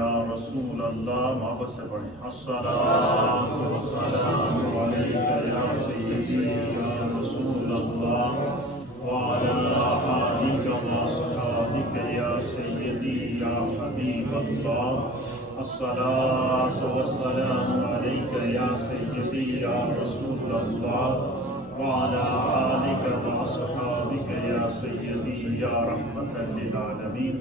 یا رسول اللہ، محبت سے پڑھیں الصلاۃ والسلام علیکہ یا سیدی یا رسول اللہ وعلی آلک واصحابک یا سیدی یا حبیب اللہ، الصلاۃ والسلام علیکہ یا سیدی یا رسول اللہ وعلی آلک واصحابک یا سیدی یا رحمۃ للعالمین۔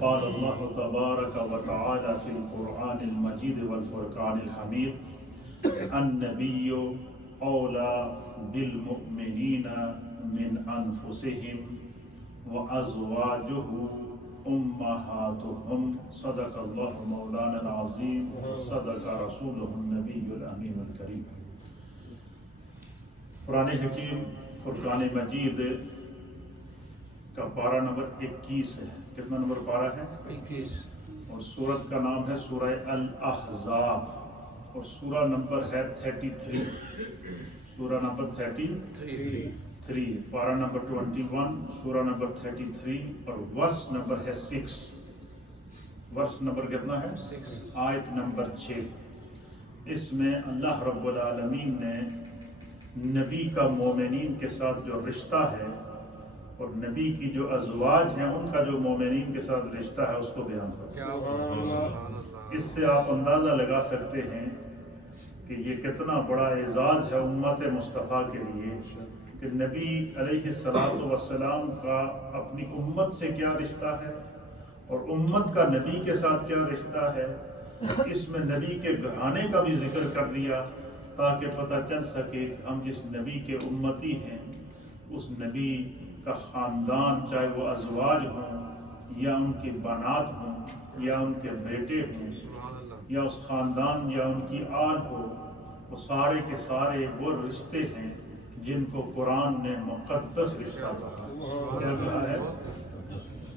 قال اللہ تبارک و تعالی فی القرآن المجید والفرقان الحمید، النبی اولی بالمؤمنین من انفسهم وازواجہ امہاتہم، صدق اللہ مولانا العظیم، صدق رسولہ النبی الامین الکریم۔ قرآن حکیم فرقان مجید کا پارہ نمبر 21 ہے۔ کتنا نمبر پارہ ہے؟ 21۔ اور سورت کا نام ہے سورہ الاحزاب، اور سورہ نمبر ہے 33۔ سورہ نمبر 33، پارہ نمبر 21، سورہ نمبر 33، اور ورس نمبر ہے 6۔ ورس نمبر کتنا ہے؟ 6۔ آیت نمبر 6۔ اس میں اللہ رب العالمین نے نبی کا مومنین کے ساتھ جو رشتہ ہے اور نبی کی جو ازواج ہیں ان کا جو مومنین کے ساتھ رشتہ ہے اس کو بیان کرتا ہے۔ اس سے آپ اندازہ لگا سکتے ہیں کہ یہ کتنا بڑا اعزاز ہے امت مصطفیٰ کے لیے کہ نبی علیہ السلام کا اپنی امت سے کیا رشتہ ہے اور امت کا نبی کے ساتھ کیا رشتہ ہے۔ اس میں نبی کے گھرانے کا بھی ذکر کر دیا تاکہ پتہ چل سکے کہ ہم جس نبی کے امتی ہیں اس نبی کا خاندان، چاہے وہ ازواج ہوں یا ان کی بنات ہوں یا ان کے بیٹے ہوں یا اس خاندان یا ان کی آل ہو، وہ سارے کے سارے وہ رشتے ہیں جن کو قرآن نے مقدس رشتہ کہا۔ کیا کہا ہے؟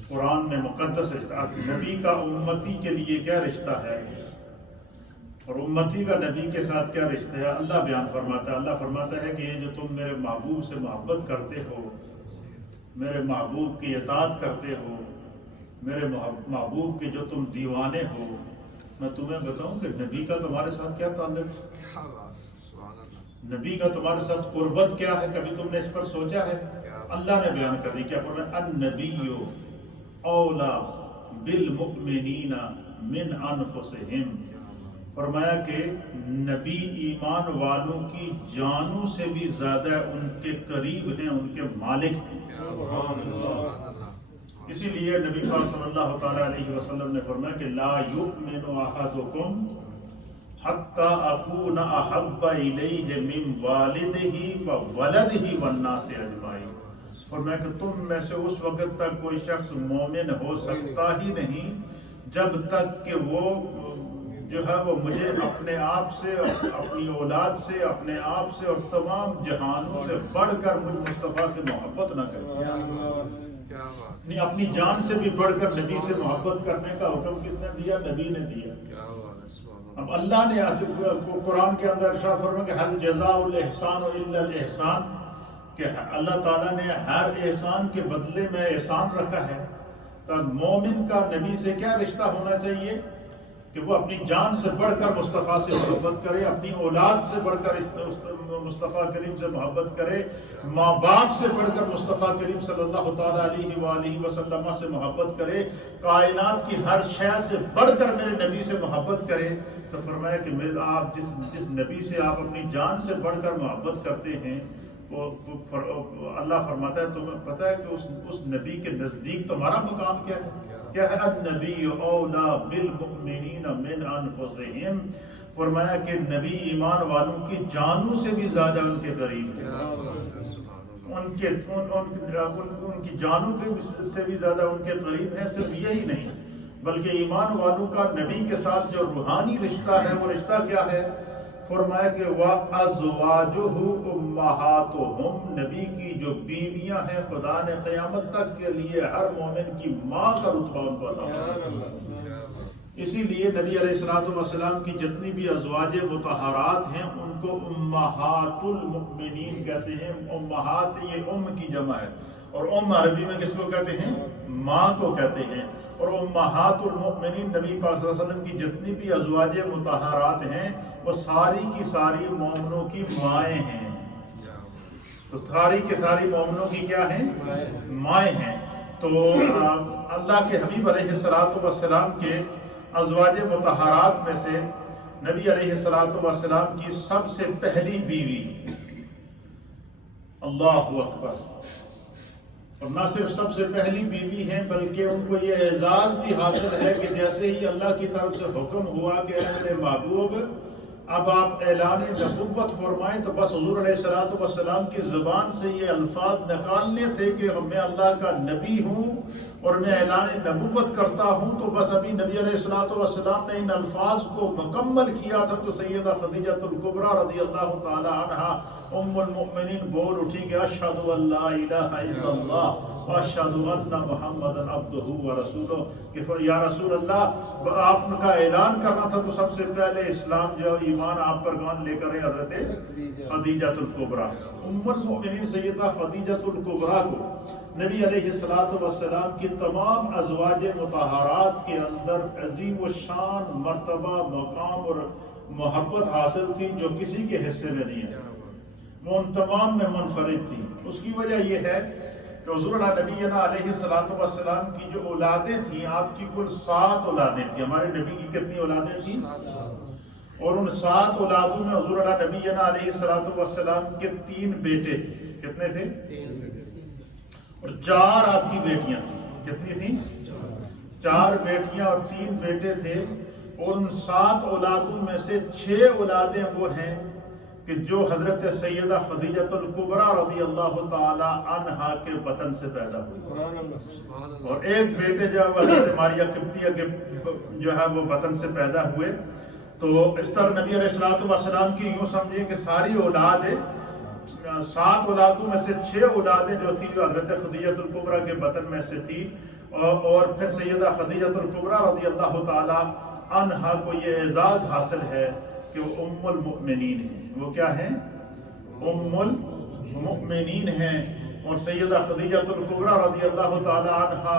قرآن نے مقدس رشتہ۔ نبی کا امتی کے لیے کیا رشتہ ہے اور امتی کا نبی کے ساتھ کیا رشتہ ہے، اللہ بیان فرماتا ہے۔ اللہ فرماتا ہے کہ یہ جو تم میرے محبوب سے محبت کرتے ہو، میرے محبوب کی اطاعت کرتے ہو، میرے محبوب کے جو تم دیوانے ہو، میں تمہیں بتاؤں کہ نبی کا تمہارے ساتھ کیا تعلق ہے، نبی کا تمہارے ساتھ قربت کیا ہے، کبھی تم نے اس پر سوچا ہے؟ اللہ نے بیان کر دی، کیا فرمایا؟ النبی اولی بالمؤمنین من انفسہم، فرمایا کہ نبی ایمان والوں کی جانوں سے بھی زیادہ ان کے قریب ہیں، ان کے مالک ہیں۔ اسی لیے نبی پاک صلی اللہ تعالیٰ علیہ وسلم نے فرمایا کہ لا یؤمن احدکم حتی اکون احب الیہ من والدہ وولدہ والناس اجمعین، فرمایا کہ تم میں سے اس وقت تک کوئی شخص مومن ہو سکتا ہی نہیں جب تک کہ وہ جو ہے وہ مجھے اپنے آپ سے، اپنی اولاد سے، اپنے آپ سے اور تمام جہانوں سے بڑھ کر مجھ مصطفیٰ سے محبت نہ کرے۔ نہیں، اپنی جان سے بھی بڑھ کر نبی سے محبت کرنے کا حکم کس نے دیا؟ نبی نے دیا۔ اب اللہ نے قرآن کے اندر ارشاد فرمایا کہ حل جزاء الاحسان الا الاحسان، کہ اللہ تعالیٰ نے ہر احسان کے بدلے میں احسان رکھا ہے۔ تو مومن کا نبی سے کیا رشتہ ہونا چاہیے کہ وہ اپنی جان سے بڑھ کر مصطفیٰ سے محبت کرے، اپنی اولاد سے بڑھ کر مصطفیٰ کریم سے محبت کرے، ماں باپ سے بڑھ کر مصطفیٰ کریم صلی اللہ تعالیٰ علیہ وآلہ وسلم سے محبت کرے، کائنات کی ہر شے سے بڑھ کر میرے نبی سے محبت کرے۔ تو فرمایا کہ آپ جس نبی سے آپ اپنی جان سے بڑھ کر محبت کرتے ہیں، وہ اللہ فرماتا ہے تمہیں پتہ ہے کہ اس نبی کے نزدیک تمہارا مقام کیا ہے؟ کیا ہے؟ النبی اولی بالمؤمنین من انفسہم، فرمایا کہ نبی ایمان والوں کی جانوں سے بھی زیادہ ان کے قریب ہے، ان کی جانوں سے بھی زیادہ ان کے قریب ہے۔ صرف یہی نہیں بلکہ ایمان والوں کا نبی کے ساتھ جو روحانی رشتہ ہے وہ رشتہ کیا ہے؟ فرمایا کہ وَأَزْوَاجُهُ أُمَّهَاتُهُمْ، نبی کی جو بیویاں ہیں خدا نے قیامت تک کے لیے ہر مومن کی ماں کا رتبہ ان کو عطا فرمایا۔ اسی لیے نبی علیہ السلام کی جتنی بھی ازواج مطہرات ہیں ان کو امہات المؤمنین کہتے ہیں۔ امہات یہ ام کی جمع ہے، اور عربی میں کس کو کہتے ہیں؟ ماں کو کہتے ہیں۔ اور امہات المؤمنین نبی پاک صلی اللہ علیہ وسلم کی جتنی بھی ازواج مطہرات ہیں وہ ساری کی ساری مومنوں کی مائیں ہیں۔ تو ساری کے ساری مومنوں کی کیا ہیں؟ مائیں ہیں۔ تو اللہ کے حبیب علیہ السلام کے ازواج مطہرات میں سے نبی علیہ السلام کی سب سے پہلی بیوی، اللہ اکبر، اور نہ صرف سب سے پہلی بیوی ہیں بلکہ ان کو یہ اعزاز بھی حاصل ہے کہ جیسے ہی اللہ کی طرف سے حکم ہوا کہ اے میرے محبوب اب آپ اعلان نبوت فرمائیں، تو بس حضور علیہ السلام کی زبان سے یہ الفاظ نکالنے تھے کہ میں اللہ کا نبی ہوں اور میں اعلان نبوت کرتا ہوں۔ تو بس ابھی نبی علیہ السلام نے ان الفاظ کو مکمل کیا تھا تو سیدہ خدیجہ الکبریٰ رضی اللہ تعالی عنہا ام المؤمنین بول اٹھی کہ اشہد ان لا الہ الا اللہ واشہد ان محمدًا عبدہ ورسولہ، کہ یا رسول اللہ آپ کا اعلان کرنا تھا تو سب سے پہلے اسلام جو ایمان آپ پر کون لے کر حضرت خدیجہ الکبریٰ، ام المؤمنین سیدہ خدیجہ الکبریٰ کو نبی علیہ السلام کی تمام ازواج مطہرات کے اندر عظیم و شان مرتبہ، مقام اور محبت حاصل تھی جو کسی کے حصے میں نہیں ہے، وہ ان تمام میں منفرد تھی۔ اس کی وجہ یہ ہے کہ حضور نبینا علیہ السلام کی جو اولادیں تھیں، آپ کی کل 7 اولادیں تھیں۔ ہمارے نبی کی کتنی اولادیں تھیں؟ اور ان 7 اولادوں میں حضور نبینا علیہ السلام کے 3 بیٹے تھے۔ کتنے تھے؟ 3 اور 4 آپ کی بیٹیاں تھیں۔ کتنی تھیں؟ 4 بیٹیاں اور 3 بیٹے تھے۔ اور ان 7 اولادوں میں سے 6 اولادیں وہ ہیں کہ جو حضرت سیدہ خدیجہ الکبریٰ رضی اللہ تعالی عنہا کے بطن سے پیدا ہوئی، اور ایک بیٹے جو ہے حضرت ماریہ قبطیہ کے جو ہے وہ بطن سے پیدا ہوئے۔ تو اس طرح نبی علیہ السلام کی یوں سمجھیں کہ ساری اولاد 7 اولادوں میں سے 6 اولادیں جو تھی جو حضرت خدیجہ الکبریٰ کے بطن میں سے تھی، اور پھر سیدہ خدیجہ الکبریٰ رضی اللہ تعالی عنہا کو یہ اعزاز حاصل ہے کہ وہ ام المؤمنین ہیں۔ وہ کیا ہیں؟ ام المؤمنین ہیں۔ اور سیدہ خدیجہ الکبریٰ رضی اللہ تعالی عنہا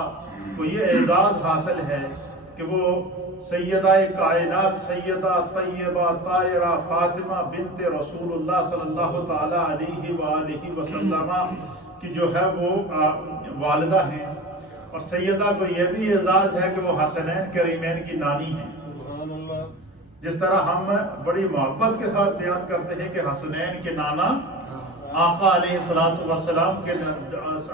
کو یہ اعزاز حاصل ہے کہ وہ سیدہ کائنات سیدہ طیبہ طاہرہ فاطمہ بنت رسول اللہ صلی اللہ تعالی علیہ وآلہ وسلم کی جو ہے وہ والدہ ہیں۔ اور سیدہ کو یہ بھی اعزاز ہے کہ وہ حسنین کریمین کی نانی ہیں۔ جس طرح ہم بڑی محبت کے ساتھ بیان کرتے ہیں کہ حسنین کے نانا آقا علیہ السلام کے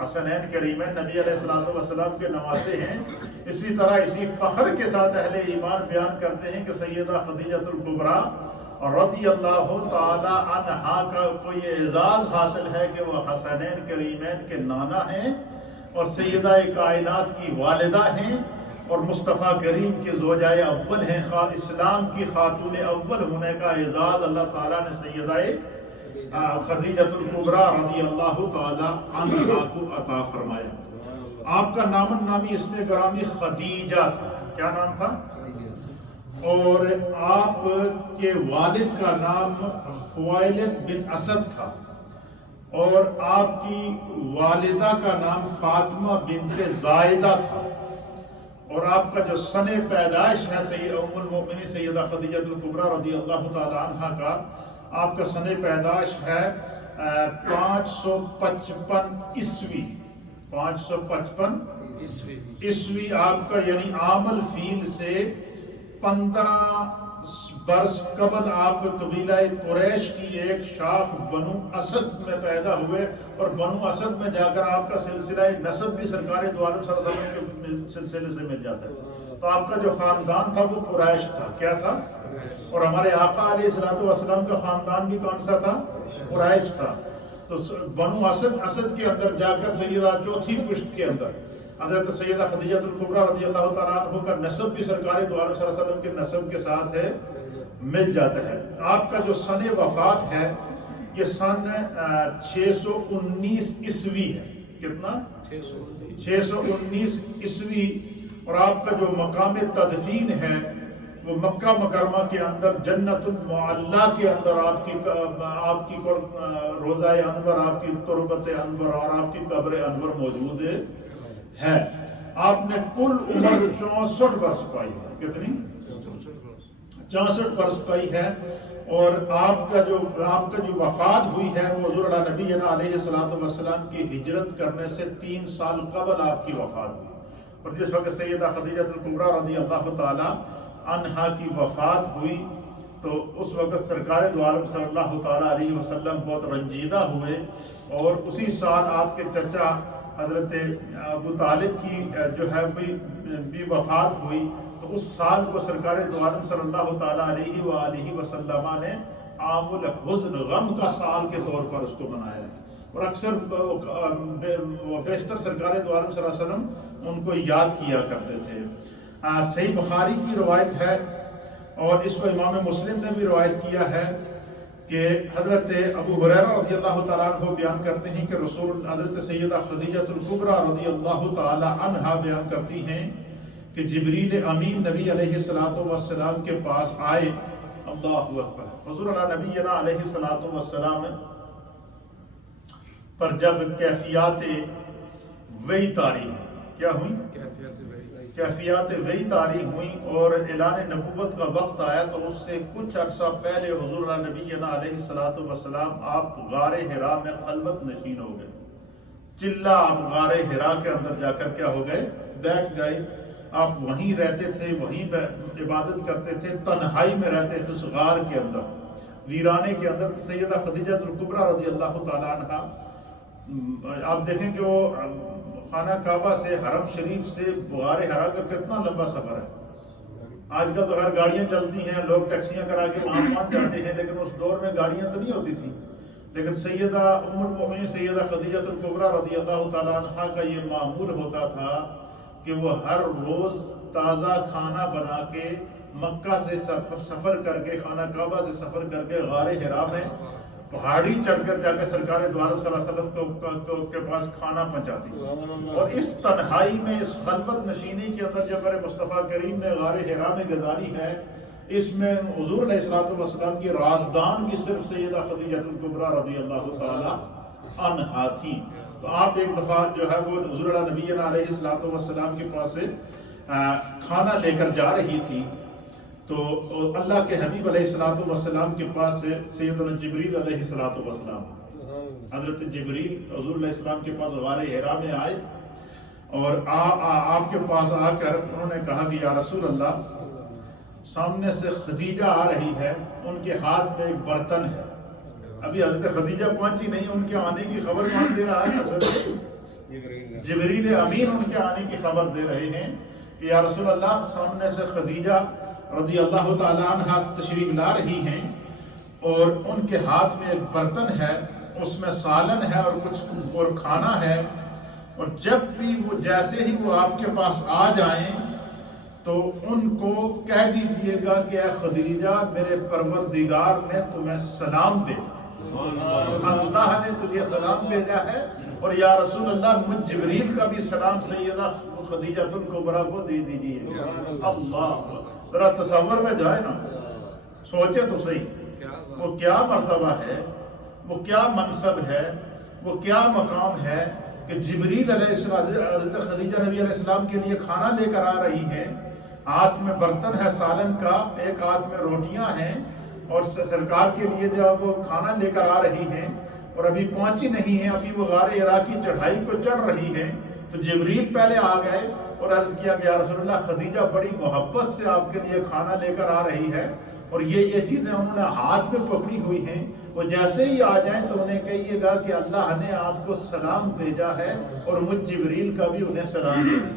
حسنین کریمین نبی علیہ السلام کے نواسے ہیں، اسی طرح اسی فخر کے ساتھ اہل ایمان بیان کرتے ہیں کہ سیدہ خدیجہ الکبریٰ رضی اللہ تعالی عنہا کا کو یہ اعزاز حاصل ہے کہ وہ حسنین کریمین کے نانا ہیں اور سیدہ کائنات کی والدہ ہیں اور مصطفیٰ کریم کی زوجائے اول ہیں۔ اسلام کی خاتون اول ہونے کا اعزاز اللہ تعالیٰ نے سیدہ خدیجہ الکبریٰ رضی اللہ تعالی عنہا کو عطا فرمایا۔ آپ کا نام نامی اسم گرامی خدیجہ تھا۔ کیا نام تھا؟ اور آپ کے والد کا نام خویلد بن اسد تھا، اور آپ کی والدہ کا نام فاطمہ بنت زائدہ تھا، اور آپ کا جو سن پیدائش ہے ام المؤمنین سیدہ خدیجہ الکبریٰ رضی اللہ تعالی عنہا کا، آپ کا سن پیدائش ہے 555 عیسوی۔ 555 عیسوی آپ کا، یعنی عام الفیل سے 15 برس قبل آپ قبیلہ قریش کی ایک شاخ بنو اسد میں پیدا ہوئے، اور بنو اسد میں جا کر آپ کا سلسلہ نسب بھی سرکار دو عالم صلی اللہ علیہ وسلم کے سلسلے سے مل جاتا ہے۔ تو آپ کا جو خاندان تھا وہ قریش تھا۔ کیا تھا؟ اور ہمارے آقا علیہ السلام کا خاندان بھی کون سا تھا؟ قریش تھا۔ تو بنو اسد کے اندر جا کر سیدہ چوتھی پشت کے اندر حضرت سیدہ خدیجہ الکبریٰ رضی اللہ تعالیٰ عنہ کا نسب بھی سرکار دو عالم صلی اللہ علیہ وسلم کے نسب کے ساتھ ہے مل جاتا ہے۔ آپ کا جو سن وفات ہے یہ سن 619 عیسوی ہے۔ کتنا؟ 619 عیسوی۔ اور آپ کا جو مقام تدفین ہے وہ مکہ مکرمہ کے اندر جنت المعلیٰ کے اندر آپ کی روضہ انور، آپ کی تربت انور اور آپ کی قبر انور موجود ہے۔ آپ نے کل عمر 64 برس پائی ہے۔ کتنی؟ 64 برس پائی ہے۔ اور آپ کا جو وفات ہوئی ہے وہ حضور نبی علیہ السلام کی ہجرت کرنے سے 3 سال قبل آپ کی وفات ہوئی۔ اور جس وقت سیدہ خدیجہ الکبریٰ رضی اللہ تعالی عنہا کی وفات ہوئی تو اس وقت سرکار دو عالم صلی اللہ تعالی علیہ وسلم بہت رنجیدہ ہوئے، اور اسی سال آپ کے چچا حضرت ابو طالب کی جو ہے بھی وفات ہوئی۔ تو اس سال کو سرکار دو عالم صلی اللہ تعالی علیہ وآلہ وسلم نے عام الحزن، غم کا سال کے طور پر اس کو منایا ہے، اور اکثر بیشتر سرکار دو عالم صلی اللہ علیہ وسلم ان کو یاد کیا کرتے تھے۔ صحیح بخاری کی روایت ہے، اور اس کو امام مسلم نے بھی روایت کیا ہے کہ حضرت ابو ہریرہ رضی اللہ تعالیٰ عنہ بیان کرتے ہیں کہ حضرت سیدہ خدیجہ الکبریٰ رضی اللہ تعالیٰ عنہا بیان کرتی ہیں کہ جبریل امین نبی علیہ السلام کے پاس آئے۔ اللہ اکبر۔ حضور نبی علیہ السلام پر جب کیفیات وحی طاری ہوئی، کیا ہوئی؟ کیفیات وحی طاری ہوئیں اور اعلان نبوت کا وقت آیا، تو اس سے کچھ عرصہ پہلے حضور نبی علیہ السلام آپ غار حرا میں خلوت نشین ہو گئے۔ چلا آپ غار حرا کے اندر جا کر کیا ہو گئے؟ بیٹھ گئے۔ آپ وہیں رہتے تھے، وہیں عبادت کرتے تھے، تنہائی میں رہتے تھے اس غار کے اندر، ویرانے کے اندر۔ سیدہ خدیجہ الکبریٰ رضی اللہ تعالیٰ عنہا، آپ دیکھیں کہ وہ خانہ کعبہ سے حرم شریف سے غار حرا کا کتنا لمبا سفر ہے۔ آج کل تو ہر گاڑیاں چلتی ہیں، لوگ ٹیکسیاں کرا کے وہاں پہنچ جاتے ہیں، لیکن اس دور میں گاڑیاں تو نہیں ہوتی تھیں۔ لیکن سیدہ ام المؤمنین سیدہ خدیجہ الکبریٰ رضی اللہ تعالیٰ عنہا کا یہ معمول ہوتا تھا کہ وہ ہر روز تازہ کھانا بنا کے مکہ سے سفر کر کے، خانہ کعبہ سے سفر کر کے غار حرا میں پہاڑی چڑھ کر جا کے سرکار دو عالم صلی اللہ علیہ وسلم کے پاس کھانا پہنچاتی۔ اور اس تنہائی میں، اس خلوت نشینی کے اندر جب میرے مصطفیٰ کریم نے غار حرا میں گزاری ہے، اس میں حضور علیہ السلام کی رازدان بھی صرف سیدہ خدیجہ الکبریٰ رضی اللہ تعالی عنہا تھی۔ تو آپ ایک دفعہ جو ہے وہ حضور نبی علیہ السلام کے پاس سے کھانا لے کر جا رہی تھی، تو اللہ کے حبیب علیہ السلام کے پاس سے سیدنا جبریل علیہ السلام، حضرت جبریل حضور علیہ السلام کے پاس غار حرا میں آئے، اور آپ کے پاس آ کر انہوں نے کہا کہ یا رسول اللہ، سامنے سے خدیجہ آ رہی ہے، ان کے ہاتھ میں ایک برتن ہے۔ ابھی حضرت خدیجہ پہنچی نہیں، ان کے آنے کی خبر کون دے رہا ہے؟ حضرت جبریل امین ان کے آنے کی خبر دے رہے ہیں کہ یا رسول اللہ، سامنے سے خدیجہ رضی اللہ تعالی عنہا تشریف لا رہی ہیں، اور ان کے ہاتھ میں ایک برتن ہے، اس میں سالن ہے اور کچھ اور کھانا ہے، اور جب بھی وہ جیسے ہی وہ آپ کے پاس آ جائیں تو ان کو کہہ دیجئے گا کہ اے خدیجہ، میرے پروردگار نے تمہیں سلام بھیجا، اللہ نے تجھے سلام بھیجا ہے، اور یا رسول اللہ، مجھ جبریل کا بھی سلام سیدہ خدیجہ الکبریٰ کو دے دیجئے۔ اللہ، ذرا تصور میں جائے نا، سوچے تو صحیح، وہ کیا مرتبہ ہے، وہ کیا منصب ہے، وہ کیا مقام ہے کہ جبریل علیہ السلام، حضرت خدیجہ نبی علیہ السلام کے لیے کھانا لے کر آ رہی ہیں، ہاتھ میں برتن ہے سالن کا، ایک ہاتھ میں روٹیاں ہیں، اور سرکار کے لیے جب وہ کھانا لے کر آ رہی ہیں اور ابھی پہنچی نہیں ہیں، ابھی وہ غار حرا کی چڑھائی کو چڑھ رہی ہیں، تو جبریل پہلے آ گئے اور عرض کیا کہ یا رسول اللہ، خدیجہ بڑی محبت سے آپ کے لیے کھانا لے کر آ رہی ہے، اور یہ چیزیں انہوں نے ہاتھ میں پکڑی ہوئی ہیں، وہ جیسے ہی آ جائیں تو انہیں کہیے گا کہ اللہ نے آپ کو سلام بھیجا ہے، اور مجھ جبریل کا بھی انہیں سلام بھیجا۔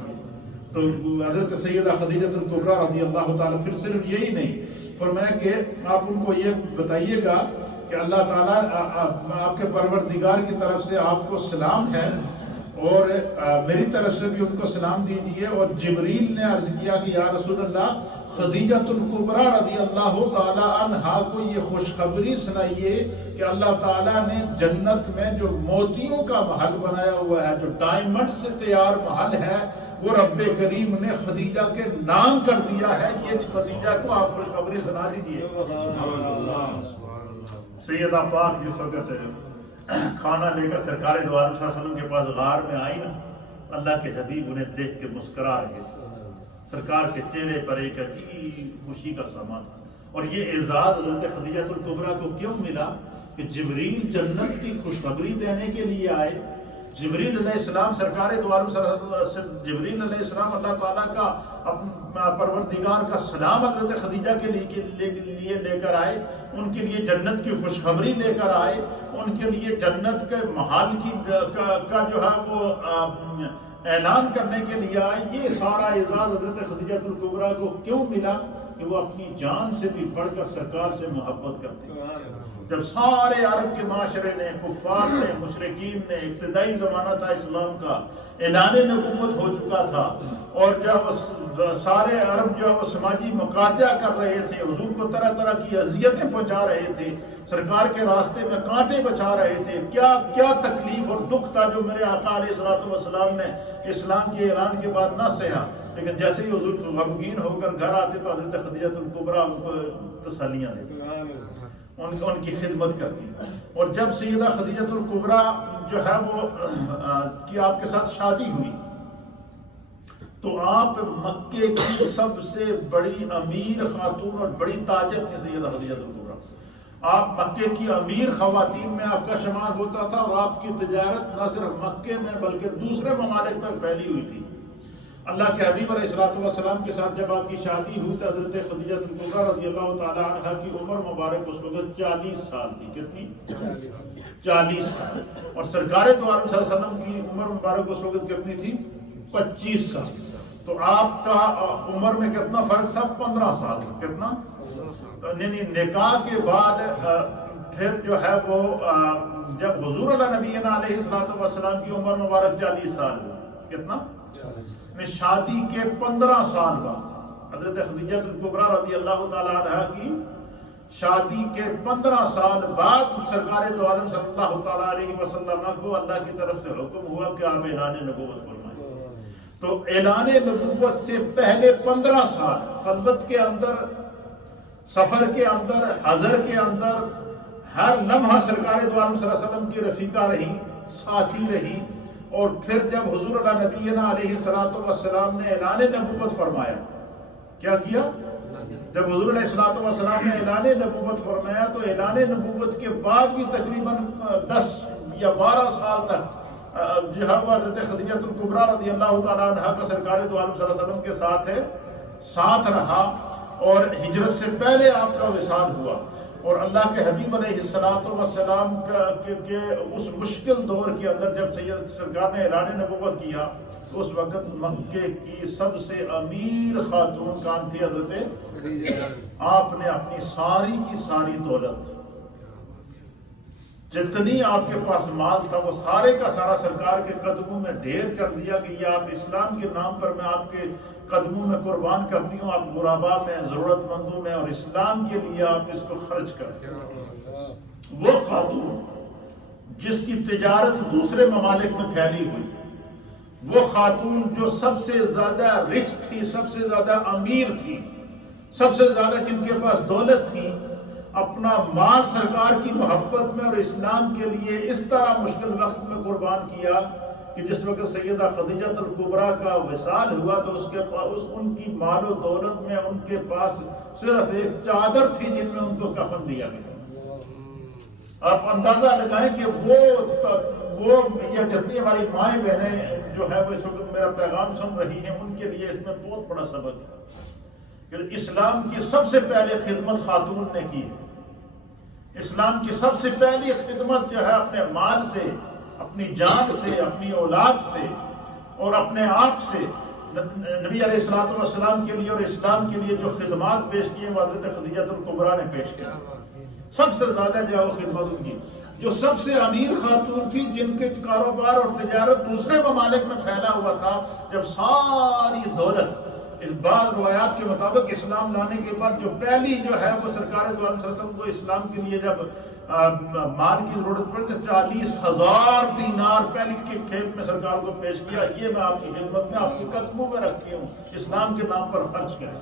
تو حضرت سیدہ خدیجہ الکبریٰ رضی اللہ تعالیٰ، پھر صرف یہی نہیں، فرمایا کہ آپ ان کو یہ بتائیے گا کہ اللہ تعالیٰ آپ کے پروردگار کی طرف سے آپ کو سلام ہے، اور میری طرف سے بھی ان کو سلام دیجئے۔ اور جبریل نے عرض کیا کہ یا رسول اللہ، خدیجہ الکبریٰ رضی اللہ تعالی عنہا کو یہ خوشخبری سنائیے کہ اللہ تعالیٰ نے جنت میں جو موتیوں کا محل بنایا ہوا ہے، جو ڈائمنڈ سے تیار محل ہے، وہ رب کریم نے خدیجہ کے نام کر دیا ہے، یہ خدیجہ کو آپ خوشخبری سنا دیجیے۔ سیدہ پاک جس وقت کھانا لے کر سرکار دو عالم صلی اللہ علیہ وسلم کے پاس غار میں آئی نا، اللہ کے حبیب انہیں دیکھ کے مسکرا رہے تھے، سرکار کے چہرے پر ایک عجیب خوشی کا سما تھا۔ اور یہ اعزاز حضرت خدیجہ الکبریٰ کو کیوں ملا کہ جبریل جنت کی خوشخبری دینے کے لیے آئے۔ جبریل علیہ السلام سرکار دو عالم صلی اللہ علیہ وسلم، جبریل علیہ السلام اللہ تعالیٰ کا پروردگار کا سلام حضرت خدیجہ کے لیے لے کر آئے، ان کے لیے جنت کی خوشخبری لے کر آئے، ان کے لیے جنت کے محال کا جو ہے وہ اعلان کرنے کے لیے آئے۔ یہ سارا اعزاز حضرت خدیجہ الکبریٰ کو کیوں ملا کہ وہ اپنی جان سے بھی بڑھ کر سرکار سے محبت کرتے ہیں۔ جب سارے عرب کے معاشرے نے، کفار نے، مشرکین نے، ابتدائی زمانہ تھا اسلام کا، اعلان نبوت ہو چکا تھا، اور جب سارے عرب جو ہے وہ سماجی مقاطعہ کر رہے تھے، حضور کو طرح طرح کی اذیتیں پہنچا رہے تھے، سرکار کے راستے میں کانٹے بچا رہے تھے، کیا تکلیف اور دکھ تھا جو میرے آقا علیہ الصلوۃ والسلام نے اسلام کے اعلان کے بعد نہ سہا۔ لیکن جیسے ہی حضور غمگین ہو کر گھر آتے تو حضرت خدیجہ الکبریٰ ان کو تسلیاں دیتی، ان کی خدمت کرتی۔ اور جب سیدہ خدیجہ الکبریٰ جو ہے وہ کہ آپ کے ساتھ شادی ہوئی تو آپ مکے کی سب سے بڑی امیر خاتون اور بڑی تاجر تھی سیدہ خدیجہ الکبریٰ۔ آپ مکے کی امیر خواتین میں آپ کا شمار ہوتا تھا، اور آپ کی تجارت نہ صرف مکے میں بلکہ دوسرے ممالک تک پھیلی ہوئی تھی۔ اللہ کے حبیب علیہ السلام کے ساتھ جب آپ کی شادی ہوئی تو حضرت خدیجہ الکبریٰ رضی اللہ تعالی عنہا کی عمر مبارک اس وقت 40 سال تھی۔ کتنی؟ 40 سال۔ اور سرکار دو عالم صلی اللہ علیہ وسلم کی عمر مبارک اس وقت کتنی تھی؟ 25 سال۔ تو آپ کا عمر میں کتنا فرق تھا؟ 15 سال۔ کتنا؟ یعنی نکاح کے بعد پھر جو ہے وہ جب حضور اللہ نبینا علیہ السلام کی عمر مبارک 40 سال، کتنا؟ شادی کے 15 سال بعد حضرت خدیجہ الکبریٰ رضی اللہ تعالی عنہا کی شادی کے 15 سال بعد سرکار دو عالم صلی اللہ تعالی علیہ وسلم کو اللہ کی طرف سے حکم ہوا کہ آپ اعلان نبوت فرمائیں۔ تو اعلان نبوت سے پہلے 15 سال خلوت کے اندر، سفر کے اندر، حضر کے اندر ہر لمحہ سرکار دو عالم صلی اللہ علیہ وسلم کی رفیقہ رہی، ساتھی رہی۔ اور پھر جب حضور اللہ نبینا علیہ السلام نے اعلان نبوت فرمایا، کیا کیا؟ جب حضور علیہ السلام نے اعلان نبوت فرمایا تو اعلان نبوت کے بعد بھی تقریباً 10 یا 12 سال تک جو ہے وہ حضرت خدیجہ الکبریٰ رضی اللہ تعالیٰ عنہا کا سرکار دو عالم صلی اللہ علیہ وسلم کے ساتھ رہا، اور ہجرت سے پہلے آپ کا وصال ہوا۔ اور اللہ کے حبیب علیہ السلام کے اس مشکل دور کے اندر جب سید سرکار نے اعلان نبوت کیا تو اس وقت مکے کی سب سے امیر خاتون کون تھی؟ حضرت آپ نے اپنی ساری کی ساری دولت، جتنی آپ کے پاس مال تھا، وہ سارے کا سارا سرکار کے قدموں میں ڈھیر کر دیا کہ یہ آپ اسلام کے نام پر میں آپ کے قدموں میں قربان کرتی ہوں، آپ غربا میں، ضرورت مندوں میں، اور اسلام کے لیے آپ اس کو خرچ کرتے ہیں۔ وہ خاتون جس کی تجارت دوسرے ممالک میں پھیلی ہوئی، وہ خاتون جو سب سے زیادہ رچ تھی، سب سے زیادہ امیر تھی، سب سے زیادہ جن کے پاس دولت تھی، اپنا مال سرکار کی محبت میں اور اسلام کے لیے اس طرح مشکل وقت میں قربان کیا کہ جس وقت سیدہ خدیجہ الکبریٰ کا وصال ہوا تو ان کی مال و دولت میں ان کے پاس صرف ایک چادر تھی جن میں ان کو کفن دیا گیا۔ آپ اندازہ لگائیں کہ وہ یا جتنی ہماری مائیں بہنیں جو ہے وہ اس وقت میرا پیغام سن رہی ہیں، ان کے لیے اس میں بہت بڑا سبق ہے کہ اسلام کی سب سے پہلے خدمت خاتون نے کی ہے۔ اسلام کی سب سے پہلی خدمت جو ہے اپنے مال سے، اپنی جان سے، اپنی اولاد سے اور اپنے آپ سے نبی علیہ السلام کے لیے اور اسلام کے لیے جو خدمات پیش کی ہیں وہ حضرت خدیجہ الکبریٰ نے پیش کیا۔ سب سے زیادہ جو ہے وہ خدمت ان کی، جو سب سے امیر خاتون تھی، جن کے کاروبار اور تجارت دوسرے ممالک میں پھیلا ہوا تھا، جب ساری دولت اس بعض روایات کے مطابق اسلام لانے کے بعد جو پہلی جو ہے وہ سرکار دو عالم صلی اللہ علیہ وسلم کو اسلام کے لیے جب مال کی ضرورت پڑی تو 40,000 دینار پہلی کے کھیپ میں سرکار کو پیش کیا، یہ میں آپ کی خدمت میں آپ کے قدموں میں رکھی ہوں، اسلام کے نام پر خرچ کریں۔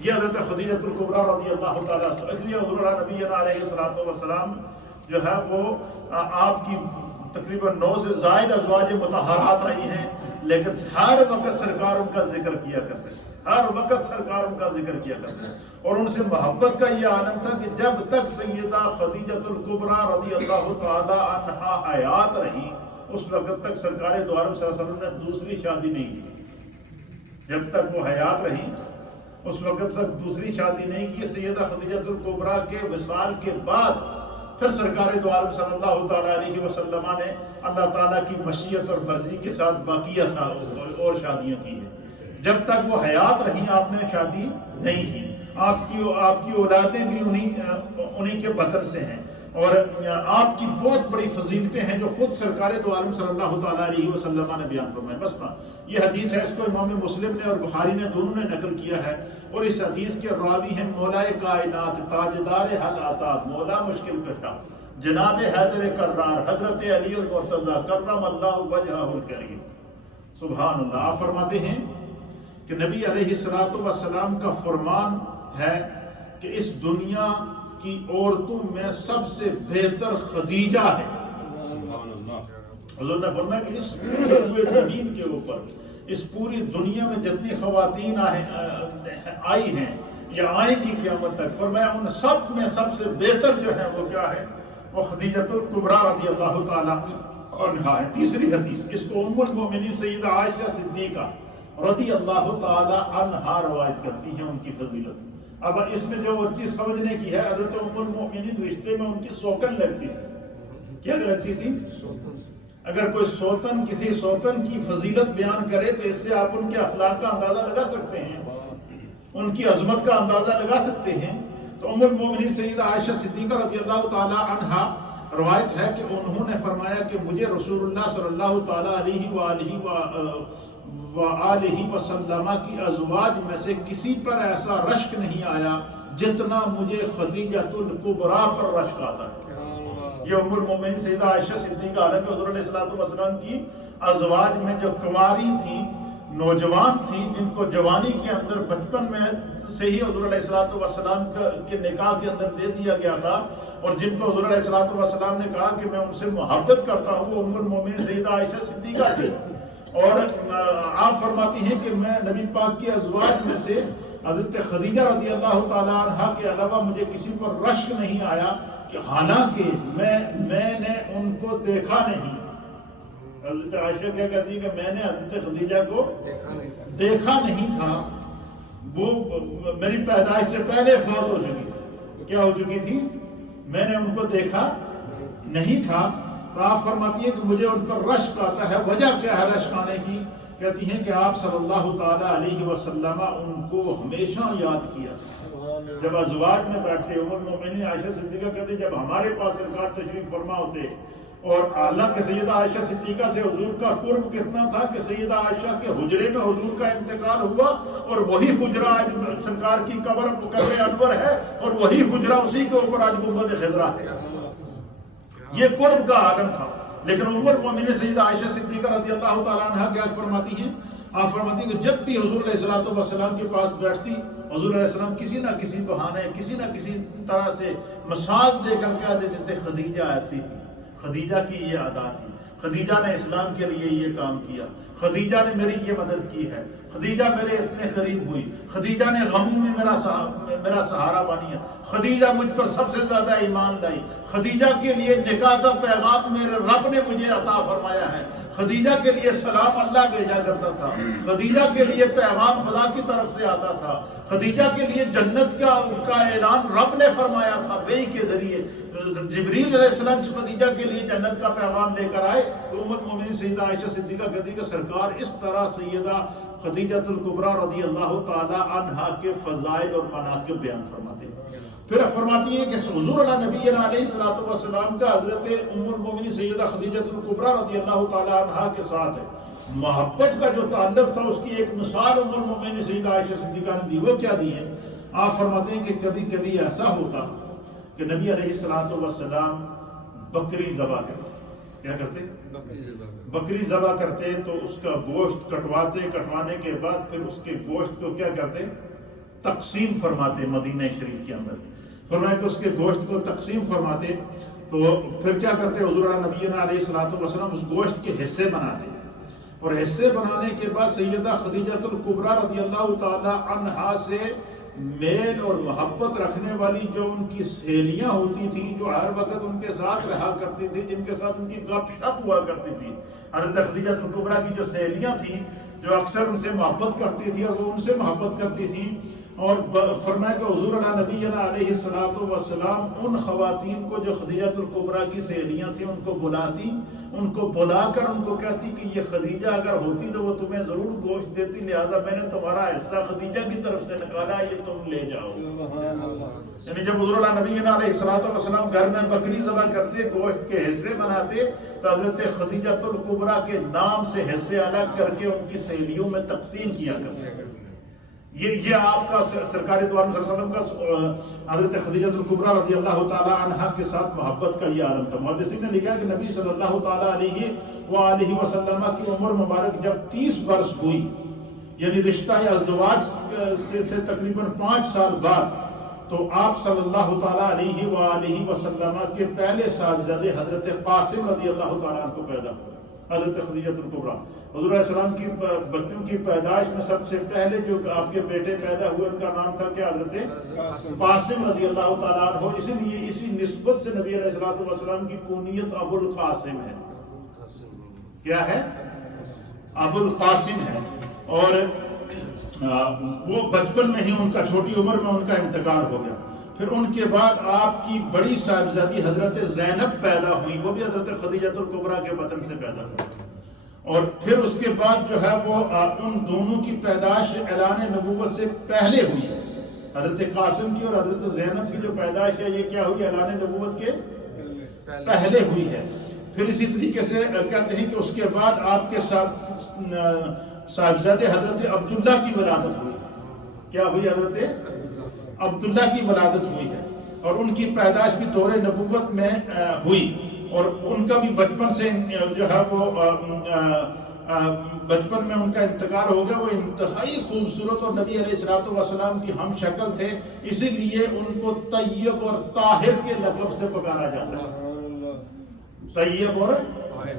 یہ حضرت خدیجہ الکبریٰ رضی اللہ تعالیٰ، اس لیے حضور نبی علیہ الصلوۃ والسلام جو ہے وہ آپ کی تقریباً 9 سے زائد ازواج مطہرات آئی ہیں، لیکن ہر وقت سرکار ان کا ذکر کیا کرتے ہیں، ہر وقت سرکار ان کا ذکر کیا کرتے ہیں، اور ان سے محبت کا یہ عالم تھا کہ جب تک سیدہ خدیجہ الکبریٰ رضی اللہ تعالی عنہا حیات رہی اس وقت تک سرکار دو عالم صلی اللہ علیہ وسلم نے دوسری شادی نہیں کی۔ جب تک وہ حیات رہی اس وقت تک دوسری شادی نہیں کی۔ سیدہ خدیجہ الکبریٰ کے وصال کے بعد پھر سرکار دو عالم صلی اللہ تعالیٰ علیہ وسلم نے اللہ تعالیٰ کی مشیت اور مرضی کے ساتھ باقیہ اور شادیاں کی ہیں۔ جب تک وہ حیات رہی آپ نے شادی نہیں کی۔ آپ کی اولادیں بھی انہی کے بطن سے ہیں، اور آپ کی بہت بڑی فضیلتیں ہیں جو خود سرکار دو عالم صلی اللہ تعالیٰ علیہ وسلم نے بیان فرمائے۔ بس یہ حدیث ہے، اس کو امام مسلم نے اور بخاری نے دونوں نے نقل کیا ہے، اور اس حدیث کے راوی ہیں مولا کائنات تاجدار حالات، مولا مشکل کشا جناب حیدر کرار حضرت علی المرتضیٰ کرم اللہ وجہہ الکریم۔ سبحان اللہ۔ آپ فرماتے ہیں کہ نبی علیہ السلام کا فرمان ہے کہ اس دنیا کی عورتوں میں سب سے بہتر خدیجہ ہے۔ حضور نے فرمایا کہ اس پوری زمین کے اوپر، اس پوری دنیا میں جتنی خواتین آئی ہیں یا آئیں گی قیامت تک، فرمایا ان سب میں سب سے بہتر جو ہے وہ کیا ہے، وہ خدیجہ الکبریٰ رضی اللہ تعالیٰ عنہا ہے۔ تیسری حدیث اس کو ام المؤمنین سیدہ عائشہ صدیقہ رضی اللہ تعالیٰ عنہا روایت کرتی ہیں ان کی فضیلت۔ اب اس میں جو وہ چیز سمجھنے کی ہے، حضرت ام المؤمنین رشتے میں ان کی سوکن لگتی تھی۔ کیا لگتی تھی؟ اگر کوئی سوتن کسی سوتن کی فضیلت بیان کرے تو اس سے آپ ان کے اخلاق کا اندازہ لگا سکتے ہیں، ان کی عظمت کا اندازہ لگا سکتے ہیں۔ تو ام المؤمنین سیدہ عائشہ صدیقہ رضی اللہ تعالی عنہا روایت ہے کہ انہوں نے فرمایا کہ مجھے رسول اللہ صلی اللہ تعالی علیہ وآلہ وسلم کی ازواج میں سے کسی پر ایسا رشک نہیں آیا جتنا مجھے خدیجہ الکبریٰ پر رشک آتا ہے۔ یہ ام المؤمنین سیدہ عائشہ صدیقہ حالانکہ حضور علیہ السلام کی ازواج میں جو کنواری تھی، نوجوان تھی، جن کو جوانی کے اندر بچپن میں سے ہی حضور علیہ السلام کے نکاح کے اندر دے دیا گیا تھا، اور جن کو حضور علیہ السلام نے کہا کہ میں ان سے محبت کرتا ہوں، وہ ام المؤمنین سیدہ عائشہ صدیقہ تھی۔ اور آپ فرماتی ہیں کہ میں نبی پاک کی ازواج میں سے حضرت خدیجہ رضی اللہ تعالی عنہا کے علاوہ مجھے کسی پر رشک نہیں آیا، کہ حالانکہ میں نے ان کو دیکھا نہیں۔ حضرت عائشہ کیا کہتی ہے کہ میں نے حضرت خدیجہ کو دیکھا نہیں تھا، وہ میری پیدائش سے پہلے فوت ہو چکی تھی۔ کیا ہو چکی تھی؟ میں نے ان کو دیکھا نہیں تھا۔ تو آپ فرماتی ہیں کہ مجھے ان پر رشک آتا ہے۔ وجہ کیا ہے رشک آنے کی؟ کہتی ہیں کہ آپ صلی اللہ تعالی علیہ وسلم ان کو ہمیشہ یاد کیا۔ جب ازواج میں بیٹھتے ام المؤمنین عائشہ صدیقہ کہتے جب ہمارے پاس سرکار تشریف فرما ہوتے، اور اللہ کے سیدہ عائشہ صدیقہ سے حضور کا قرب کتنا تھا کہ سیدہ عائشہ کے حجرے میں حضور کا انتقال ہوا، اور وہی حجرہ آج سرکار کی قبر انور ہے، اور وہی حجرہ اسی کے اوپر آج گنبد خضرا ہے۔ یہ قرب کا عالم تھا۔ لیکن ام المؤمنین سیدہ عائشہ صدیقہ رضی اللہ تعالیٰ عنہا کیا فرماتی ہیں؟ آپ فرماتی ہیں کہ جب بھی حضور علیہ السلام کے پاس بیٹھتی، حضور علیہ السلام کسی نہ کسی بہانے، کسی نہ کسی طرح سے مثال دے کر کہہ دیتے تھے خدیجہ ایسی تھی، خدیجہ کی یہ عادات تھی، خدیجہ نے اسلام کے لیے یہ کام کیا، خدیجہ نے میری یہ مدد کی ہے، خدیجہ میرے اتنے قریب ہوئی، خدیجہ نے غموں میں میرا سہارا بنی ہے، خدیجہ مجھ پر سب سے زیادہ ایمان لائی، خدیجہ کے لیے نکاح کا پیغام میرے رب نے مجھے عطا فرمایا ہے، خدیجہ کے لیے سلام اللہ بھیجا کرتا تھا، خدیجہ کے لیے پیغام خدا کی طرف سے آتا تھا، خدیجہ کے لیے جنت کا اعلان رب نے فرمایا تھا وحی کے ذریعے، جبریل علیہ السلام خدیجہ کے لیے جنت کا پیغام لے کر آئے۔ تو ام المؤمنین سیدہ عائشہ صدیقہ کہتی کہ سرکار اس طرح سیدہ خدیجہ الکبریٰ رضی اللہ تعالی عنہا کے فضائل اور مناقب بیان فرماتے ہیں۔ پھر فرماتی ہیں کہ حضور نبی علیہ السلام کا حضرت ام المؤمنین سیدہ خدیجہ الکبریٰ رضی اللہ تعالی عنہا کے ساتھ ہے محبت کا جو تعلق تھا، اس کی ایک مثال ام المؤمنین سیدہ عائشہ صدیقہ نے دی۔ وہ کیا دی ہے؟ آپ فرماتے ہیں کہ کبھی کبھی ایسا ہوتا کہ نبی علیہ الصلوۃ والسلام بکری ذبح کرتے. کیا کرتے؟ بکری ذبح کرتے تو اس کا گوشت کٹوانے کے بعد پھر اس کے گوشت کو کیا کرتے؟ تقسیم فرماتے. مدینہ شریف کے اندر فرمایا کہ اس کے گوشت کو تقسیم فرماتے تو پھر کیا کرتے؟ حضور نبینا علیہ الصلوۃ والسلام اس گوشت کے حصے بناتے اور حصے بنانے کے بعد سیدہ خدیجہ الکبریٰ رضی اللہ تعالی عنہا سے میل اور محبت رکھنے والی جو ان کی سہیلیاں ہوتی تھیں جو ہر وقت ان کے ساتھ رہا کرتی تھی، جن کے ساتھ ان کی گپ شپ ہوا کرتی تھی، حضرت خدیجہ الکبریٰ کی جو سہیلیاں تھیں جو اکثر ان سے محبت کرتی تھی اور وہ ان سے محبت کرتی تھیں. اور فرمایا کہ حضور نبینا علیہ الصلوۃ والسلام ان خواتین کو جو خدیجہ الکبریٰ کی سہیلیاں تھیں ان کو بلاتی، ان کو بلا کر ان کو کہتی کہ یہ خدیجہ اگر ہوتی تو وہ تمہیں ضرور گوشت دیتی، لہٰذا میں نے تمہارا حصہ خدیجہ کی طرف سے نکالا، یہ تم لے جاؤ. یعنی جب حضور نبینا علیہ الصلوۃ والسلام گھر میں بکری ذبح کرتے، گوشت کے حصے بناتے تو حضرت خدیجہ الکبریٰ کے نام سے حصے الگ کر کے ان کی سہیلیوں میں تقسیم کیا کرتے. یہ آپ کا سرکار دو عالم صلی اللہ علیہ وسلم کا حضرت خدیجہ الکبریٰ رضی اللہ تعالی عنہا کے ساتھ محبت کا یہ عالم تھا. محدثین نے لکھا کہ نبی صلی اللہ تعالی علیہ وآلہ وسلم کی عمر مبارک جب 30 برس ہوئی، یعنی رشتہ ازدواج سے تقریباً 5 سال بعد، تو آپ صلی اللہ تعالی علیہ وآلہ وسلم کے پہلے صاحبزادے حضرت قاسم رضی اللہ تعالیٰ عنہ کو پیدا ہوئے. حضرت خدیجہ الکبریٰ حضور علیہ السلام کی بچوں کی پیدائش میں سب سے پہلے جو آپ کے بیٹے پیدا ہوئے ان کا نام تھا کیا؟ حضرت قاسم رضی اللہ تعالیٰ عنہ. اسی لیے اسی نسبت سے نبی علیہ السلام کی کنیت ابو القاسم ہے. کیا ہے؟ ابو القاسم ہے. اور وہ بچپن میں ہی ان کا چھوٹی عمر میں ان کا انتقال ہو گیا. پھر ان کے بعد آپ کی بڑی صاحبزادی حضرت زینب پیدا ہوئی، وہ بھی حضرت خدیجہ الکبریٰ کے بطن سے پیدا ہوئی. اور پھر اس کے بعد جو ہے وہ ان دونوں کی پیدائش اعلان نبوت سے پہلے ہوئی ہے. حضرت قاسم کی اور حضرت زینب کی جو پیدائش ہے یہ کیا ہوئی؟ اعلان نبوت کے پہلے ہوئی ہے. پھر اسی طریقے سے کہتے ہیں کہ اس کے بعد آپ کے صاحبزادے حضرت عبداللہ کی ولادت ہوئی. کیا ہوئی؟ حضرت عبداللہ کی ولادت ہوئی ہے اور ان کی پیدائش بھی دور نبوت میں ہوئی. اور ان کا بھی بچپن سے جو ہے وہ بچپن میں ان کا انتقال ہو گیا. وہ انتہائی خوبصورت اور نبی علیہ الصلوۃ والسلام کی ہم شکل تھے، اسی لیے ان کو طیب اور طاہر کے لقب سے پکارا جاتا ہے. طیب اور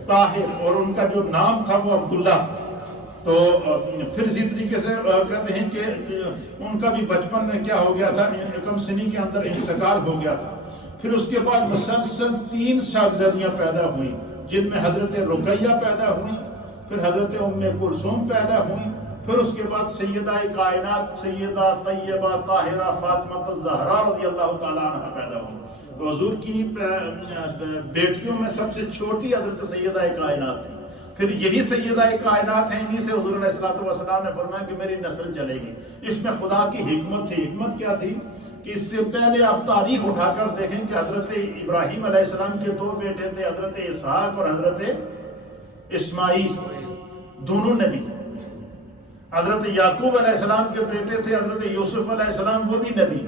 طاہر، اور ان کا جو نام تھا وہ عبداللہ تھا. تو پھر اسی طریقے سے کہتے ہیں کہ ان کا بھی بچپن میں کیا ہو گیا تھا؟ کم سنی کے اندر انتقال ہو گیا تھا. پھر اس کے بعد مسلسل 3 صاحبزادیاں پیدا ہوئیں جن میں حضرت رقیہ پیدا ہوئی، پھر حضرت ام کلثوم پیدا ہوئی، پھر اس کے بعد سیدہ کائنات سیدہ طیبہ طاہرہ فاطمہ الزہرا رضی اللہ تعالی عنہ پیدا ہوئی. تو حضور کی بیٹیوں میں سب سے چھوٹی حضرت سیدہ کائنات تھی. پھر یہی سیدہ کائنات ہیں، انہی سے حضور علیہ الصلوۃ والسلام نے فرمایا کہ میری نسل چلے گی. اس میں خدا کی حکمت تھی. حکمت کیا تھی کہ اس سے پہلے آپ تاریخ اٹھا کر دیکھیں کہ حضرت ابراہیم علیہ السلام کے 2 بیٹے تھے، حضرت اسحاق اور حضرت اسماعیل، دونوں نبی. حضرت یعقوب علیہ السلام کے بیٹے تھے حضرت یوسف علیہ السلام، وہ بھی نبی.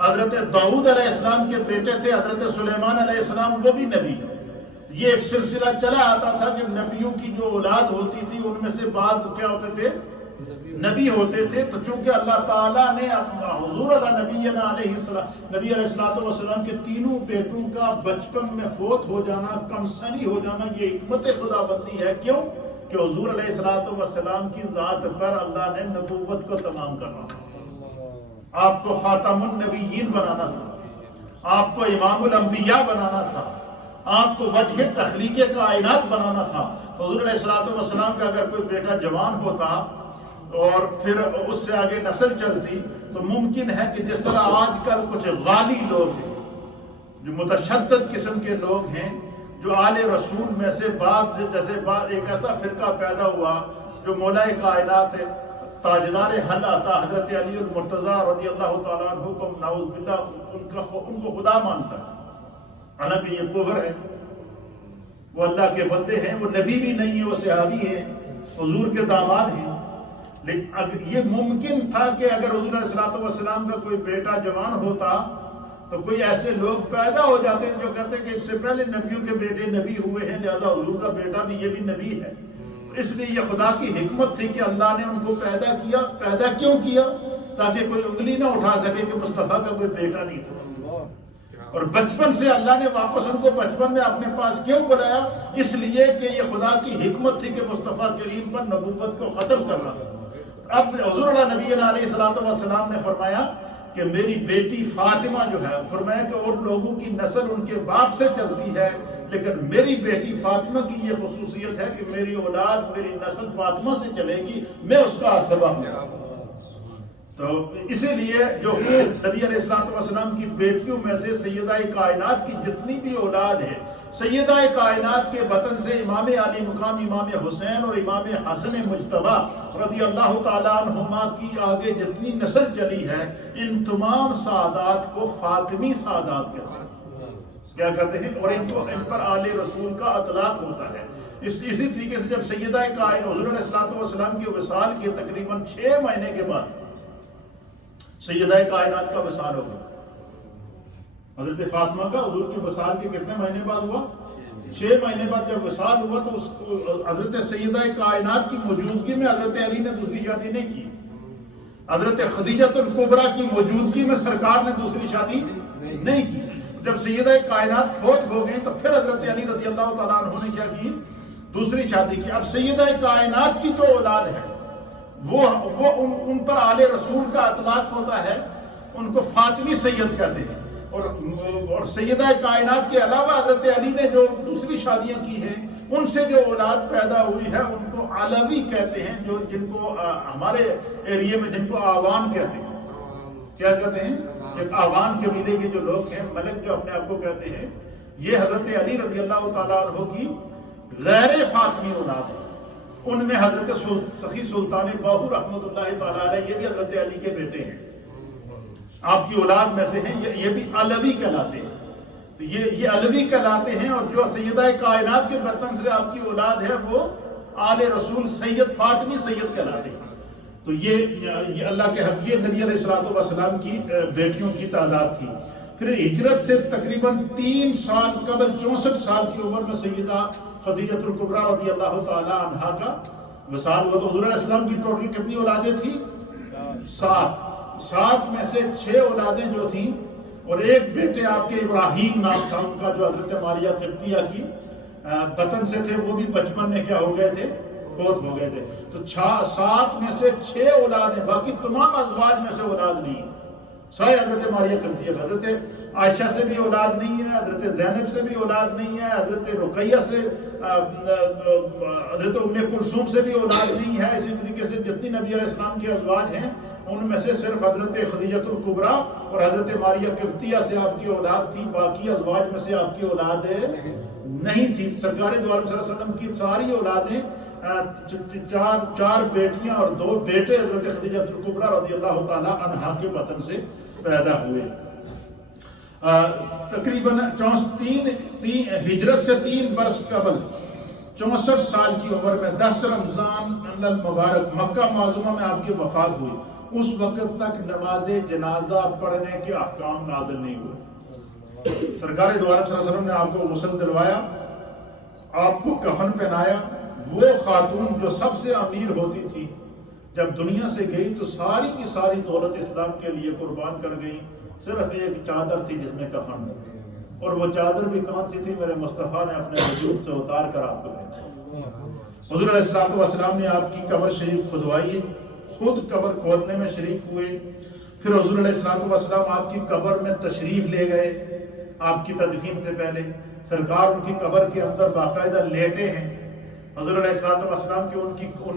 حضرت داؤد علیہ السلام کے بیٹے تھے حضرت سلیمان علیہ السلام، وہ بھی نبی. یہ ایک سلسلہ چلا آتا تھا کہ نبیوں کی جو اولاد ہوتی تھی ان میں سے بعض کیا ہوتے تھے؟ نبی ہوتے تھے. تو چونکہ اللہ تعالیٰ نے حضور نبی علیہ الصلوۃ والسلام کے تینوں بیٹوں کا بچپن میں فوت ہو جانا، کم سنی ہو جانا، یہ حکمت خدا بندی ہے. کیوں؟ کہ حضور علیہ الصلوۃ والسلام کی ذات پر اللہ نے نبوت کو تمام کرنا تھا. آپ کو خاتم النبیین بنانا تھا، آپ کو امام الانبیاء بنانا تھا، آپ کو وجہ تخلیق کائنات بنانا تھا. حضور علیہ الصلوۃ والسلام کا اگر کوئی بیٹا جوان ہوتا اور پھر اس سے آگے نسل چلتی تو ممکن ہے کہ جس طرح آج کل کچھ غالی لوگ ہیں جو متشدد قسم کے لوگ ہیں، جو آل رسول میں سے بعض جیسے ایک ایسا فرقہ پیدا ہوا جو مولا کائنات ہے تاجدار حل آتا حضرت علی المرتضیٰ رضی اللہ تعالیٰ عنہ کو نعوذ باللہ ان کو خدا مانتا ہے. حالانکہ یہ کفر ہے. وہ اللہ کے بندے ہیں، وہ نبی بھی نہیں ہے، وہ صحابی ہیں، حضور کے داماد ہیں. لیکن اگر یہ ممکن تھا کہ اگر حضور علیہ الصلوۃ والسلام کا کوئی بیٹا جوان ہوتا تو کوئی ایسے لوگ پیدا ہو جاتے ہیں جو کہتے ہیں کہ اس سے پہلے نبیوں کے بیٹے نبی ہوئے ہیں، لہذا حضور کا بیٹا بھی یہ بھی نبی ہے۔ اس لیے یہ خدا کی حکمت تھی کہ اللہ نے ان کو پیدا کیا۔ پیدا کیوں کیا؟ تاکہ کوئی انگلی نہ اٹھا سکے کہ مصطفیٰ کا کوئی بیٹا نہیں تھا۔ اور بچپن سے اللہ نے واپس ان کو بچپن میں اپنے پاس کیوں بلایا؟ اس لیے کہ یہ خدا کی حکمت تھی کہ مصطفیٰ کریم پر نبوت کو ختم کرنا تھا۔ اب حضور نبی علیہ الصلوۃ والسلام نے فرمایا کہ میری بیٹی فاطمہ جو ہے، فرمایا کہ اور لوگوں کی نسل ان کے باپ سے چلتی ہے، لیکن میری بیٹی فاطمہ کی یہ خصوصیت ہے کہ میری اولاد، میری نسل فاطمہ سے چلے گی، میں اس کا سبب ہوں۔ تو اسی لیے جو نبی علیہ الصلوۃ والسلام کی بیٹیوں میں سے سیدہ کائنات کی جتنی بھی اولاد ہے، سیدہ کائنات کے بطن سے امام علی مقام امام حسین اور امام حسن مجتبی رضی اللہ تعالیٰ عنہما کی آگے جتنی نسل چلی ہے، ان تمام سعادات کو فاطمی سعادات کہتے ہیں۔ کیا کہتے ہیں؟ اور ان پر آل رسول کا اطلاق ہوتا ہے۔ اسی طریقے سے جب سیدہ کائنات حضور علیہ الصلوۃ والسلام کے وصال کے تقریباً 6 مہینے کے بعد سیدہ کائنات کا وصال ہوگا، حضرت فاطمہ کا حضور کے وصال کے کتنے مہینے بعد ہوا؟ 6 مہینے بعد جب وصال ہوا تو اس حضرت سیدہ کائنات کی موجودگی میں حضرت علی نے دوسری شادی نہیں کی۔ حضرت خدیجہ الکبریٰ کی موجودگی میں سرکار نے دوسری شادی نہیں کی۔ جب سیدہ کائنات فوت ہو گئی تو پھر حضرت علی رضی اللہ تعالیٰ عنہ نے کیا کی؟ دوسری شادی کی۔ اب سیدہ کائنات کی جو اولاد ہے وہ ان پر آل رسول کا اطلاق ہوتا ہے، ان کو فاطمی سید کہتے ہیں۔ اور سیدہ کائنات کے علاوہ حضرت علی نے جو دوسری شادیاں کی ہیں، ان سے جو اولاد پیدا ہوئی ہے ان کو علوی کہتے ہیں، جو جن کو ہمارے ایریے میں جن کو آوان کہتے ہیں۔ کیا کہتے ہیں؟ ایک آوان قبیلے کے جو لوگ ہیں، ملک جو اپنے آپ کو کہتے ہیں، یہ حضرت علی رضی اللہ تعالیٰ عنہ کی غیر فاطمی اولاد ہے۔ ان میں حضرت سخی سلطان باہو رحمۃ اللہ تعالیٰ علیہ، یہ بھی حضرت علی کے بیٹے ہیں، آپ کی اولاد میں سے ہیں، یہ بھی علوی کہلاتے ہیں۔ تو یہ علوی کہلاتے ہیں، اور جو سیدہ کائنات کے برتن سے آپ کی اولاد ہے وہ آل رسول سید فاطمی سید کہلاتے ہیں۔ تو یہ اللہ کے حق، یہ نبی علیہ الصلوۃ والسلام کی بیٹیوں کی تعداد تھی۔ پھر ہجرت سے تقریباً 3 سال قبل 64 سال کی عمر میں سیدہ خدیجہ الکبریٰ رضی اللہ تعالیٰ عنہا کا وصال ہوا۔ تو حضور علیہ السلام کی ٹوٹل کتنی اولادیں تھیں؟ 7 میں سے 6 اولادیں جو تھیں، اور ایک بیٹے آپ کے ابراہیم نام تھا ان کا، جو حضرت ماریہ قبطیہ کی بطن سے تھے، وہ بھی بچپن میں کیا ہو گئے تھے؟ فوت ہو گئے تھے۔ تو 7 میں سے 6 اولادیں، باقی تمام ازواج میں سے اولاد نہیں ہے۔ سوائے حضرت ماریہ قبطیہ، حضرت عائشہ سے بھی اولاد نہیں ہے، حضرت زینب سے بھی اولاد نہیں ہے، حضرت رقیہ سے، حضرت ام کلثوم سے بھی اولاد نہیں ہے۔ اسی طریقے سے جتنی نبی علیہ السلام کے ازواج ہیں ان میں سے صرف حضرت خدیجہ الکبریٰ اور حضرت ماریہ قبطیہ سے آپ کی اولاد تھی، باقی ازواج میں سے آپ کی اولاد نہیں تھی۔ سرکار دو عالم صلی اللہ علیہ وسلم کی ساری اولادیں، 4 بیٹیاں اور 2 بیٹے حضرت خدیجہ الکبریٰ رضی اللہ تعالیٰ عنہا کے بطن سے پیدا ہوئے۔ تقریباً ہجرت سے 3 برس قبل 64 سال کی عمر میں 10 رمضان المبارک مکہ معظمہ میں آپ کی وفات ہوئی۔ اس وقت تک نماز جنازہ پڑھنے کے احکام نازل نہیں ہوئے۔ سرکار دو عالم صلی اللہ علیہ وسلم نے آپ کو غسل دلوایا، آپ کو کفن پہنایا۔ وہ خاتون جو سب سے امیر ہوتی تھی، جب دنیا سے گئی تو ساری کی ساری دولت اسلام کے لیے قربان کر گئی، صرف ایک چادر تھی جس میں کفن، اور وہ چادر بھی کون سی تھی؟ میرے مصطفیٰ نے اپنے وجود سے اتار کر آپ کو دی۔ حضور علیہ الصلوۃ والسلام نے آپ کی قبر شریف کھدوائی، خود قبر کھودنے میں شریک ہوئے۔ پھر حضور علیہ الصلوۃ والسلام آپ کی قبر میں تشریف لے گئے۔ آپ کی تدفین سے پہلے سرکار ان کی قبر کے اندر باقاعدہ لیٹے ہیں۔ حضور علیہ الصلوۃ والسلام کی ان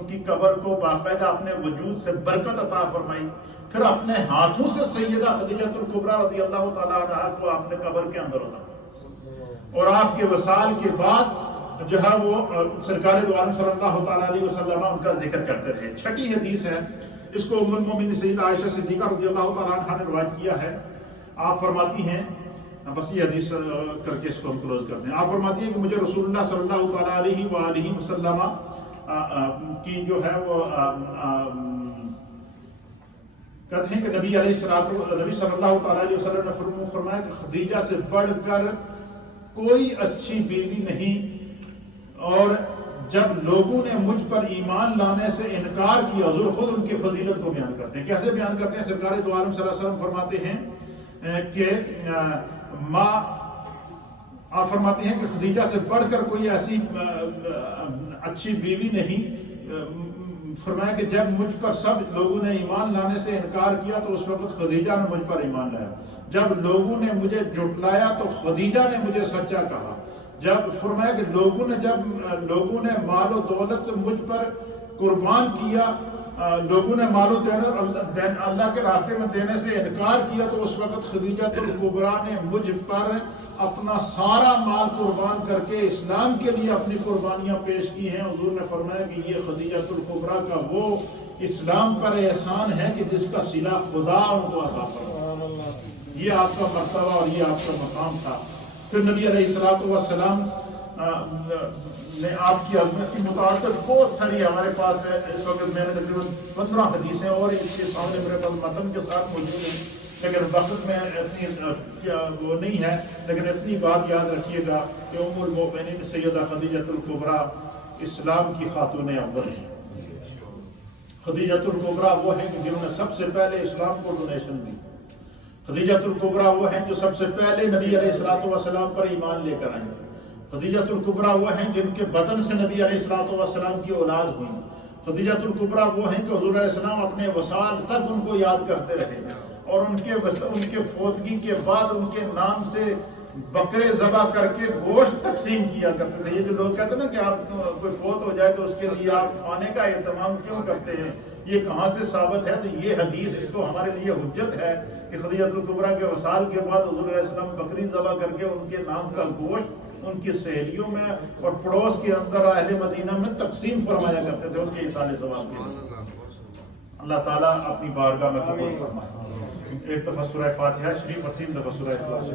کی قبر کو باقاعدہ اپنے وجود سے برکت عطا فرمائی۔ پھر اپنے ہاتھوں سے سیدہ خدیجہ الکبریٰ رضی اللہ تعالیٰ عنہا کو آپ نے قبر کے اندر اتارا، اور آپ کے وصال کے بعد جو ہے وہ سرکار دو عالم صلی اللہ تعالیٰ علیہ وسلم ان کا ذکر کرتے رہے۔ 6 حدیث ہے، اس کو ام المومنین سیدہ عائشہ صدیقہ رضی اللہ تعالیٰ عنہا نے روایت کیا ہے۔ آپ فرماتی ہیں، بس یہ حدیث کر کے اس کو ہم کلوز کرتے ہیں۔ آپ فرماتی ہیں کہ مجھے رسول اللہ صلی اللہ تعالیٰ علیہ وآلہ وسلم کی جو ہے وہ کہتے ہیں کہ نبی صلی اللہ تعالیٰ علیہ وسلم نے فرمایا کہ خدیجہ سے بڑھ کر کوئی اچھی بیوی نہیں، اور جب لوگوں نے مجھ پر ایمان لانے سے انکار کیا، حضور خود ان کی فضیلت کو بیان کرتے ہیں۔ کیسے بیان کرتے ہیں؟ سرکار دو عالم صلی اللہ علیہ وسلم فرماتے ہیں کہ آپ فرماتے ہیں کہ خدیجہ سے بڑھ کر کوئی ایسی اچھی بیوی نہیں، فرمایا کہ جب مجھ پر سب لوگوں نے ایمان لانے سے انکار کیا تو اس وقت خدیجہ نے مجھ پر ایمان لایا، جب لوگوں نے مجھے جھٹلایا تو خدیجہ نے مجھے سچا کہا، جب فرمایا کہ لوگوں نے مال و دولت مجھ پر قربان کیا، لوگوں نے مال و دولت اللہ کے راستے میں دینے سے انکار کیا تو اس وقت خدیجہ الکبریٰ نے مجھ پر اپنا سارا مال قربان کر کے اسلام کے لیے اپنی قربانیاں پیش کی ہیں۔ حضور نے فرمایا کہ یہ خدیجہ الکبریٰ کا وہ اسلام پر احسان ہے کہ جس کا صلہ خدا ان کو عطا فرمایا۔ یہ آپ کا مرتبہ اور یہ آپ کا مقام تھا۔ پھر نبی علیہ السلام نے آپ کی عظمت کی متعدد بہت ساری ہمارے پاس ہے، اس وقت میں نے تقریباً 15 حدیثیں اور اس کے سامنے میرے پاس متن کے ساتھ موجود ہیں، لیکن وقت میں اتنی وہ نہیں ہے، لیکن اتنی بات یاد رکھیے گا کہ ام المؤمنین سیدہ خدیجہ الکبریٰ اسلام کی خاتون اول ہیں۔ خدیجہ الکبریٰ وہ ہیں کہ جنہوں نے سب سے پہلے اسلام کو ڈونیشن دی۔ خدیجہ الکبریٰ وہ ہیں جو سب سے پہلے نبی علیہ السلام پر ایمان لے کر آئیں۔ خدیجہ الکبریٰ وہ ہیں جن کے بدن سے نبی علیہ السلام کی اولاد ہوئی۔ خدیجہ الکبریٰ وہ ہیں کہ حضور علیہ السلام اپنے وصال تک ان کو یاد کرتے رہے، اور ان کے فوتگی کے بعد ان کے نام سے بکرے ذبح کر کے گوشت تقسیم کیا کرتے تھے۔ یہ جو لوگ کہتے ہیں نا کہ آپ کوئی فوت ہو جائے تو اس کے لیے آپ کھانے کا اہتمام کیوں کرتے ہیں، یہ کہاں سے ثابت ہے؟ تو یہ حدیث اس کو ہمارے لیے حجت ہے کہ خدیجہ الکبریٰ کے وصال کے بعد حضور علیہ السلام بکری ذبح کر کے ان کے نام کا گوشت ان کی سہیلیوں میں اور پڑوس کے اندر اہل مدینہ میں تقسیم فرمایا کرتے تھے ان کے ایصال ثواب کے لیے۔ اللہ تعالیٰ اپنی بارگاہ میں قبول فرمائے۔ ایک دفعہ سورہ فاتحہ شریف اور 3 دفعہ سورہ اخلاص۔